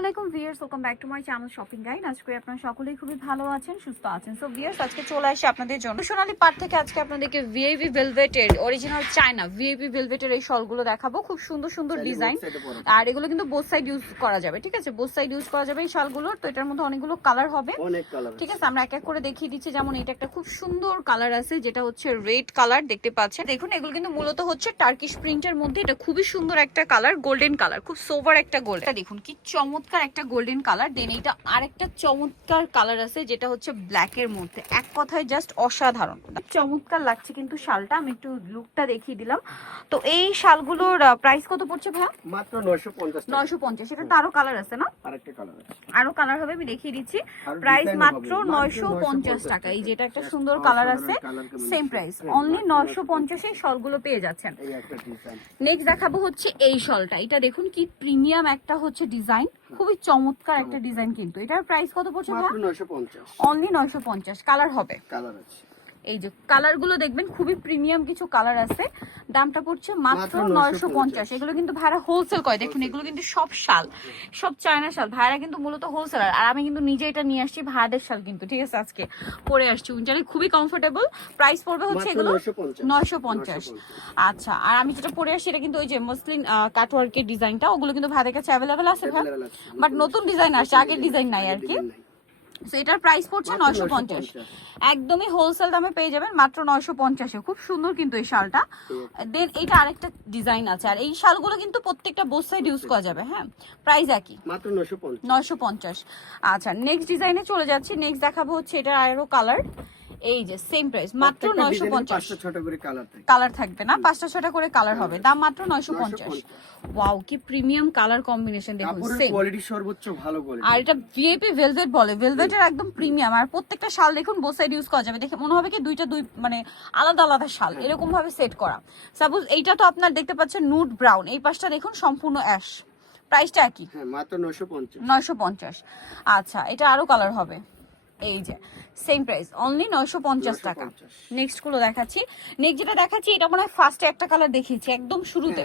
আলাইকুম viewers, welcome back to my channel shopping guide. আজকে আপনারা সকলেই খুবই ভালো আছেন, সুস্থ আছেন। সো ভিউয়ার্স, আজকে চলে আসি আপনাদের জন্য সোনালী পাট থেকে আজকে আপনাদেরকে ভিআইপি ভেলভেটের অরিজিনাল চায়না ভিআইপি ভেলভেটের এই শলগুলো দেখাবো। খুব সুন্দর সুন্দর ডিজাইন, আর এগুলো কিন্তু বোথ সাইড ইউজ করা যাবে। ঠিক আছে, বোথ সাইড ইউজ করা যাবে এই শালগুলোর। তো এটার মধ্যে অনেকগুলো কালার হবে, ঠিক আছে। আমরা এক এক করে দেখিয়ে দিচ্ছি। যেমন এটা একটা খুব সুন্দর কালার আছে, যেটা হচ্ছে রেড কালার, দেখতে পাচ্ছেন। দেখুন, এগুলো কিন্তু মূলত হচ্ছে টার্কিশ প্রিন্টের মধ্যে। এটা খুবই সুন্দর একটা কালার, গোল্ডেন কালার, খুব সোভার একটা গোল্ড। দেখুন কি চমৎকার একটা গোল্ডেন কালার। দেন এইটা আরেকটা চমৎকার কালার আছে, যেটা হচ্ছে ব্ল্যাক এর মধ্যে। এক কথায় জাস্ট অসাধারণ, চমৎকার লাগছে কিন্তু শালটা। আমি একটু লুকটা দেখিয়ে দিলাম। তো এই শালগুলোর প্রাইস কত পড়ছে ভাইয়া? মাত্র 950 টাকা। 950। এটা তো আরো কালার আছে না? আরেকটা কালার আছে, আরো কালার হবে, আমি দেখিয়ে দিচ্ছি। প্রাইস মাত্র 950 টাকা। এই যেটা একটা সুন্দর কালার আছে, সেম প্রাইস, অনলি 950 এই শলগুলো পেয়ে যাচ্ছেন। এই একটা ডিজাইন। নেক্সট দেখাবো হচ্ছে এই শলটা। এটা দেখুন কি প্রিমিয়াম একটা হচ্ছে ডিজাইন, খুবই চমৎকার একটা ডিজাইন। কিন্তু এটার প্রাইস কত পড়ছে? মাত্র 950। অনলি 950। কালার হবে, কালার আছে। এই যে কালার গুলো দেখবেন, খুবই প্রিমিয়াম কিছু কালার আছে। দামটা পড়ছে মাত্র 950। এগুলো কিন্তু ভাড়া হোলসেল করে। দেখুন, এগুলো কিন্তু সব শাল, সব চায়না শাল। ভাড়া কিন্তু মূলত হোলসেলার, আর আমি কিন্তু নিজে এটা নিয়ে আসছি ভাড়াদের শাল কিন্তু, ঠিক আছে। আজকে পরে আসছি, উইন্টারে খুবই কমফোর্টেবল। প্রাইস পড়বে হচ্ছে এগুলো 950। আচ্ছা, আর আমি যেটা পরে আসছি এটা কিন্তু ওই যে মসলিন কাটওয়ার্কের ডিজাইনটা, ওগুলো কিন্তু ভাড়াদের কাছে অ্যাভেলেবেল আছে ভাই, বাট নতুন ডিজাইন আসছে, আগের ডিজাইন নাই আর কি। এটার প্রাইস পড়ছে 950। একদমই হোলসেল দামে পেয়ে যাবেন মাত্র 950-এ। খুব সুন্দর কিন্তু এই শালটা। দেন এটা আরেকটা ডিজাইন আছে, আর এই শালগুলো কিন্তু প্রত্যেকটা বোথ সাইড ইউজ করা যাবে। হ্যাঁ, প্রাইস একই, মাত্র 950। আচ্ছা, নেক্সট ডিজাইনে চলে যাচ্ছি। নেক্সট দেখাবো হচ্ছে এটা আরো কালার। এই যে সেম প্রাইস, মাত্র 950। ছোট করে কালার থাকবে, কালার থাকবে না, 5টা 6টা করে কালার হবে। দাম মাত্র 950। ওয়াও, কি প্রিমিয়াম কালার কম্বিনেশন দেখুন, সেম কোয়ালিটি সর্বোচ্চ ভালো কোয়ালিটি। আর এটা ভিআইপি ভেলভেট বলে, ভেলভেটের একদম প্রিমিয়াম। আর প্রত্যেকটা শাল দেখুন বোথ সাইড ইউজ করা যাবে। দেখে মনে হবে কি দুই মানে আলাদা আলাদা শাল, এরকম ভাবে সেট করা। সাপোজ এইটা তো আপনার দেখতে পাচ্ছেন নুড ব্রাউন, এই পাশটা দেখুন সম্পূর্ণ অ্যাশ। প্রাইসটা একই, হ্যাঁ, মাত্র 950। 950। আচ্ছা, এটা আরো কালার হবে। এই যে সেম প্রাইস, অনলি 950 টাকা। নেক্সট গুলো দেখাচ্ছি। নেক্সট যেটা দেখাচ্ছি এটা মনে হয় ফার্স্টে একটা কালার দেখিয়েছি একদম শুরুতে।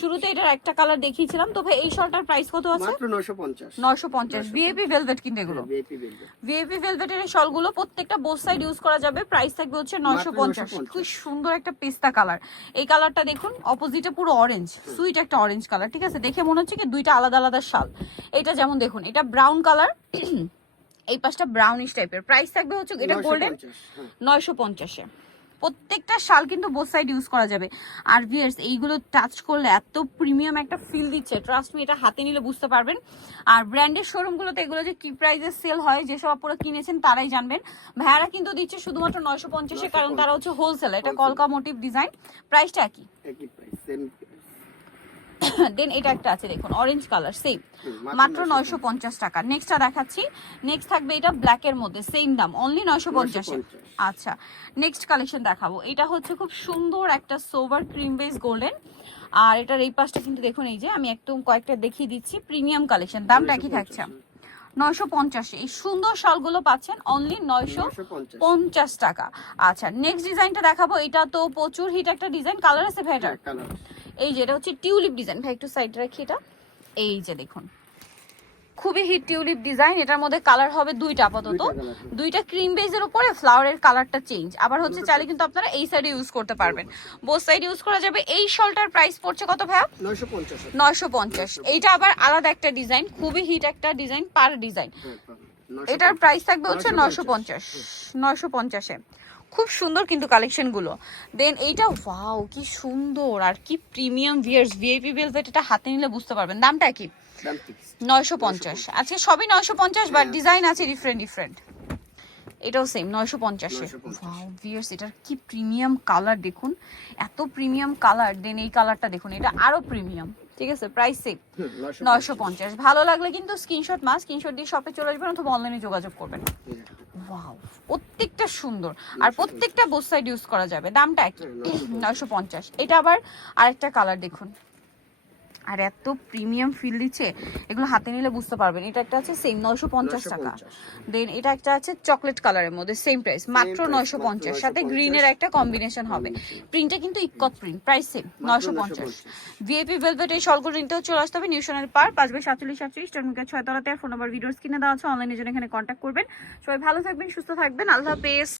শুরুতে এটার একটা কালার দেখিয়েছিলাম। তো ভাই এই শালটার প্রাইস কত আছে? মাত্র 950। 950। ভিআইপি ভেলভেট কিন্তু এগুলো, ভিআইপি ভেলভেটের এই শালগুলো প্রত্যেকটা বোথ সাইড ইউজ করা যাবে। প্রাইস থাকবে হচ্ছে 950। খুব সুন্দর একটা পেস্তা কালার। এই কালারটা দেখুন, অপোজিটে পুরো অরেঞ্জ, সুইট একটা অরেঞ্জ কালার, ঠিক আছে। দেখে মনে হচ্ছে কি দুইটা আলাদা আলাদা শাল। এটা যেমন দেখুন, এটা ব্রাউন কালার, এই পাশটা ব্রাউনিশ টাইপের। প্রাইস থাকবে হচ্ছে এটা গোল্ডেন, 950-এ। প্রত্যেকটা শাল কিন্তু বোথ সাইড ইউজ করা যাবে। আর ভিউয়ার্স, এইগুলো টাচ করলে এত প্রিমিয়াম একটা ফিল দিচ্ছে, ট্রাস্ট মি, এটা হাতে নিলে বুঝতে পারবেন। আর ব্র্যান্ডের শোরুমগুলোতে এগুলো যে কি প্রাইসে সেল হয়, যেসব আপনারা কিনেছেন তারাই জানবেন। ভাইয়ারা কিন্তু দিচ্ছে শুধুমাত্র 950-এ, কারণ তারা হচ্ছে হোলসেল। এটা কলকা মোটিভ ডিজাইন, প্রাইসটা একই, একই প্রাইস, সেম। দেন এটা একটা আছে দেখুন, অরেঞ্জ কালার, সেম, মাত্র 950 টাকা। নেক্সটটা দেখাচ্ছি। নেক্সট থাকবে এটা ব্ল্যাক এর মধ্যে, সেম দাম, অনলি 950-এ। আচ্ছা, নেক্সট কালেকশন দেখাবো। এটা হচ্ছে খুব সুন্দর একটা সোভার ক্রিম বেস গোল্ডেন। আর এটার এই পাশটা কিন্তু দেখুন, এই যে আমি একদম কয়েকটা দেখিয়ে দিচ্ছি, প্রিমিয়াম কালেকশন। দামটা কি থাকছে? 950-এ। এই সুন্দর শালগুলো পাচ্ছেন অনলি 950 টাকা। আচ্ছা, নেক্সট ডিজাইনটা দেখাবো। এটা তো প্রচুর হিট একটা ডিজাইন, কালার আছে ভেটার। এই যে এটা হচ্ছে টিউলিপ ডিজাইন। ভাই একটু সাইড রাখি এটা। এই যে দেখুন, খুবই হিট টিউলিপ ডিজাইন। এটার মধ্যে কালার হবে দুইটা, আপাতত দুইটা ক্রিম বেজের উপরে ফ্লাওয়ারের কালারটা চেঞ্জ। আবার হচ্ছে চাইলে কিন্তু আপনারা এই সাইডে ইউজ করতে পারবেন, বোথ সাইড ইউজ করা যাবে। এই শলটার প্রাইস পড়ছে কত ভাইয়া? 950। এইটা আবার আলাদা একটা ডিজাইন, খুবই হিট একটা ডিজাইন, পার ডিজাইন। এটার প্রাইস থাকবে হচ্ছে 950-এ। খুব সুন্দর কিন্তু কালেকশন গুলো। দেন এইটা, ওয়াও কি সুন্দর আর কি প্রিমিয়াম ভিয়ার্স, ভিআইপি ভেলভেট। এটা হাতে নিলে বুঝতে পারবেন। দামটা কি? 950। আজকে সবই 950, বাট ডিজাইন আছে ডিফারেন্ট ডিফারেন্ট। এটাও সেম 950-এ। ওয়াও ভিয়ার্স, এটার কি প্রিমিয়াম কালার দেখুন, এত প্রিমিয়াম কালার। দেন এই কালারটা দেখুন, এটা আরো প্রিমিয়াম, ঠিক আছে। Price same 950। ভালো লাগলে কিন্তু স্ক্রিনশট দিয়ে শপে চলে আসবেন অথবা অনলাইনে যোগাযোগ করবেন। ওয়াও, প্রত্যেকটা সুন্দর, আর প্রত্যেকটা বোথ সাইড ইউজ করা যাবে। দামটা একই, 950। এটা আবার আরেকটা কালার দেখুন, আর এত প্রিমিয়াম ফিল দিচ্ছে, এগুলো হাতে নিলে বুঝতে পারবেন। এটা একটা আছে সেম 950 টাকা। দেন এটা একটা আছে চকলেট কালারের মধ্যে, সেম প্রাইস মাত্র 950, সাথে গ্রিনের একটা কম্বিনেশন হবে। প্রিন্টটা কিন্তু ইকট print, price same 950। VIP velvet এই শলগুলো নিতেও চলে আসতে হবে নিউশনাল পার 5/47 টার্মিকা 6 তলাতে। ফোন নাম্বার ভিডিওস কিনে দেওয়া আছে, অনলাইনে জন্য এখানে কন্ট্যাক্ট করবেন। সবাই ভালো থাকবেন, সুস্থ থাকবেন, আল্লাহ হাফেজ।